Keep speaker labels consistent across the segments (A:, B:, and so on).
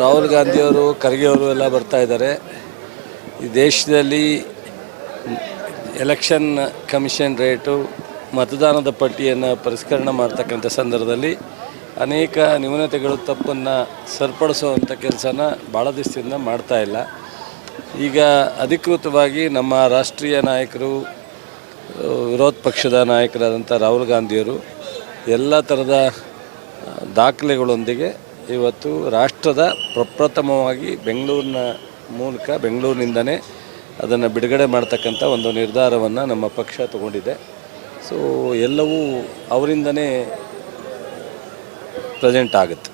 A: ರಾಹುಲ್ ಗಾಂಧಿಯವರು ಖರ್ಗೆ ಅವರು ಎಲ್ಲ ಬರ್ತಾ ಇದ್ದಾರೆ. ಈ ದೇಶದಲ್ಲಿ ಎಲೆಕ್ಷನ್ ಕಮಿಷನ್ ರೇಟು ಮತದಾನದ ಪಟ್ಟಿಯನ್ನು ಪರಿಷ್ಕರಣೆ ಮಾಡ್ತಕ್ಕಂಥ ಸಂದರ್ಭದಲ್ಲಿ ಅನೇಕ ನ್ಯೂನತೆಗಳು ತಪ್ಪನ್ನು ಸರಿಪಡಿಸುವಂಥ ಕೆಲಸನ ಭಾಳ ದಿವಸದಿಂದ ಮಾಡ್ತಾ ಇಲ್ಲ. ಈಗ ಅಧಿಕೃತವಾಗಿ ನಮ್ಮ ರಾಷ್ಟ್ರೀಯ ನಾಯಕರು, ವಿರೋಧ ಪಕ್ಷದ ನಾಯಕರಾದಂಥ ರಾಹುಲ್ ಗಾಂಧಿಯವರು ಎಲ್ಲ ಥರದ ದಾಖಲೆಗಳೊಂದಿಗೆ ಇವತ್ತು ರಾಷ್ಟ್ರದ ಪ್ರಪ್ರಥಮವಾಗಿ ಬೆಂಗಳೂರಿನ ಮೂಲಕ ಬೆಂಗಳೂರಿನಿಂದನೇ ಅದನ್ನು ಬಿಡುಗಡೆ ಮಾಡ್ತಕ್ಕಂಥ ಒಂದು ನಿರ್ಧಾರವನ್ನು ನಮ್ಮ ಪಕ್ಷ ತಗೊಂಡಿದೆ. ಸೊ ಎಲ್ಲವೂ ಅವರಿಂದನೇ ಪ್ರೆಸೆಂಟ್ ಆಗುತ್ತೆ.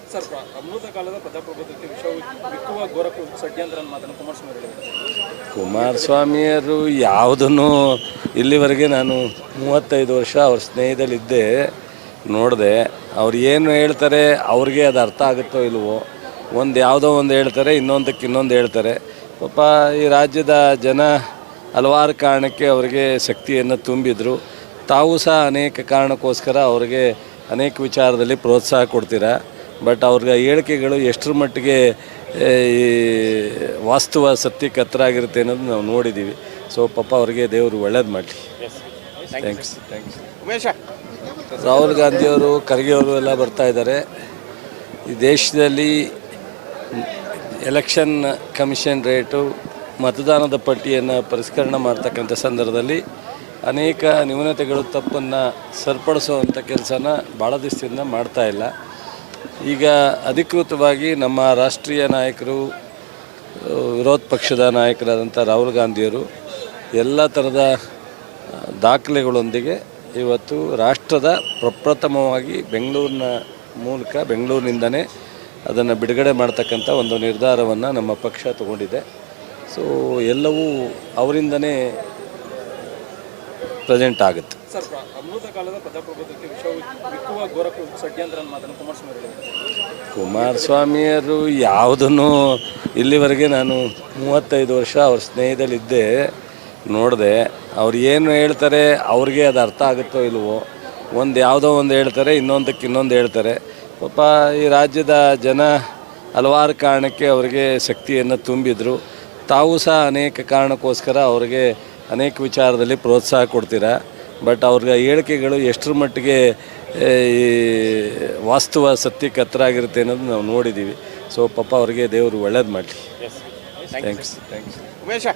A: ಕುಮಾರಸ್ವಾಮಿಯವರು ಯಾವುದನ್ನು ಇಲ್ಲಿವರೆಗೆ ನಾನು ಮೂವತ್ತೈದು ವರ್ಷ ಅವ್ರ ಸ್ನೇಹದಲ್ಲಿದ್ದೆ. ನೋಡಿದೆ ಅವ್ರು ಏನು ಹೇಳ್ತಾರೆ ಅವ್ರಿಗೆ ಅದು ಅರ್ಥ ಆಗುತ್ತೋ ಇಲ್ವೋ ಒಂದು ಯಾವುದೋ ಒಂದು ಹೇಳ್ತಾರೆ ಇನ್ನೊಂದಕ್ಕೆ ಇನ್ನೊಂದು ಹೇಳ್ತಾರೆ. ಪಾಪ ಈ ರಾಜ್ಯದ ಜನ ಹಲವಾರು ಕಾರಣಕ್ಕೆ ಅವರಿಗೆ ಶಕ್ತಿಯನ್ನು ತುಂಬಿದ್ರು. ತಾವು ಸಹ ಅನೇಕ ಕಾರಣಕ್ಕೋಸ್ಕರ ಅವರಿಗೆ ಅನೇಕ ವಿಚಾರದಲ್ಲಿ ಪ್ರೋತ್ಸಾಹ ಕೊಡ್ತೀರಾ? ಬಟ್ ಅವ್ರಿಗೆ ಹೇಳಿಕೆಗಳು ಎಷ್ಟರ ಮಟ್ಟಿಗೆ ಈ ವಾಸ್ತವ ಸತ್ಯಕ್ಕೆ ಹತ್ರ ಆಗಿರುತ್ತೆ ಅನ್ನೋದು ನಾವು ನೋಡಿದ್ದೀವಿ ಸೊ ಪಾಪ ಅವರಿಗೆ ದೇವರು ಒಳ್ಳೇದು ಮಾಡಲಿ. ಥ್ಯಾಂಕ್ಸ್ ಥ್ಯಾಂಕ್ಸ್
B: ಉಮೇಶ
A: ರಾಹುಲ್ ಗಾಂಧಿಯವರು ಖರ್ಗೆ ಅವರು ಎಲ್ಲ ಬರ್ತಾ ಇದ್ದಾರೆ. ಈ ದೇಶದಲ್ಲಿ ಎಲೆಕ್ಷನ್ ಕಮಿಷನ್ ರೇಟು ಮತದಾನದ ಪಟ್ಟಿಯನ್ನು ಪರಿಷ್ಕರಣೆ ಮಾಡ್ತಕ್ಕಂಥ ಸಂದರ್ಭದಲ್ಲಿ ಅನೇಕ ನ್ಯೂನತೆಗಳು ತಪ್ಪನ್ನು ಸರಿಪಡಿಸುವಂಥ ಕೆಲಸನ ಭಾಳ ದಿವಸದಿಂದ ಮಾಡ್ತಾ ಇಲ್ಲ. ಈಗ ಅಧಿಕೃತವಾಗಿ ನಮ್ಮ ರಾಷ್ಟ್ರೀಯ ನಾಯಕರು, ವಿರೋಧ ಪಕ್ಷದ ನಾಯಕರಾದಂಥ ರಾಹುಲ್ ಗಾಂಧಿಯವರು ಎಲ್ಲ ಥರದ ದಾಖಲೆಗಳೊಂದಿಗೆ ಇವತ್ತು ರಾಷ್ಟ್ರದ ಪ್ರಪ್ರಥಮವಾಗಿ ಬೆಂಗಳೂರಿನ ಮೂಲಕ ಬೆಂಗಳೂರಿನಿಂದನೇ ಅದನ್ನು ಬಿಡುಗಡೆ ಮಾಡ್ತಕ್ಕಂಥ ಒಂದು ನಿರ್ಧಾರವನ್ನು ನಮ್ಮ ಪಕ್ಷ ತಗೊಂಡಿದೆ. ಸೊ ಎಲ್ಲವೂ ಅವರಿಂದನೇ ಪ್ರೆಸೆಂಟ್ ಆಗುತ್ತೆ. ಕುಮಾರಸ್ವಾಮಿಯವರು ಯಾವುದನ್ನು ಇಲ್ಲಿವರೆಗೆ ನಾನು ಮೂವತ್ತೈದು ವರ್ಷ ಅವ್ರ ಸ್ನೇಹದಲ್ಲಿದ್ದೆ. ನೋಡಿದೆ ಅವ್ರು ಏನು ಹೇಳ್ತಾರೆ ಅವ್ರಿಗೆ ಅದು ಅರ್ಥ ಆಗುತ್ತೋ ಇಲ್ವೋ ಒಂದು ಯಾವುದೋ ಒಂದು ಹೇಳ್ತಾರೆ ಇನ್ನೊಂದಕ್ಕೆ ಇನ್ನೊಂದು ಹೇಳ್ತಾರೆ. ಪಾಪ ಈ ರಾಜ್ಯದ ಜನ ಹಲವಾರು ಕಾರಣಕ್ಕೆ ಅವರಿಗೆ ಶಕ್ತಿಯನ್ನು ತುಂಬಿದ್ರು. ತಾವು ಸಹ ಅನೇಕ ಕಾರಣಕ್ಕೋಸ್ಕರ ಅವರಿಗೆ ಅನೇಕ ವಿಚಾರದಲ್ಲಿ ಪ್ರೋತ್ಸಾಹ ಕೊಡ್ತೀರಾ? ಬಟ್ ಅವ್ರಿಗೆ ಹೇಳಿಕೆಗಳು ಎಷ್ಟರ ಮಟ್ಟಿಗೆ ಈ ವಾಸ್ತವ ಸತ್ಯಕ್ಕೆ ಹತ್ರ ಆಗಿರುತ್ತೆ ಅನ್ನೋದು ನಾವು ನೋಡಿದ್ದೀವಿ ಸೊ ಪಾಪ ಅವರಿಗೆ ದೇವರು ಒಳ್ಳೇದು ಮಾಡಲಿ. Thanks thanks
B: Umesh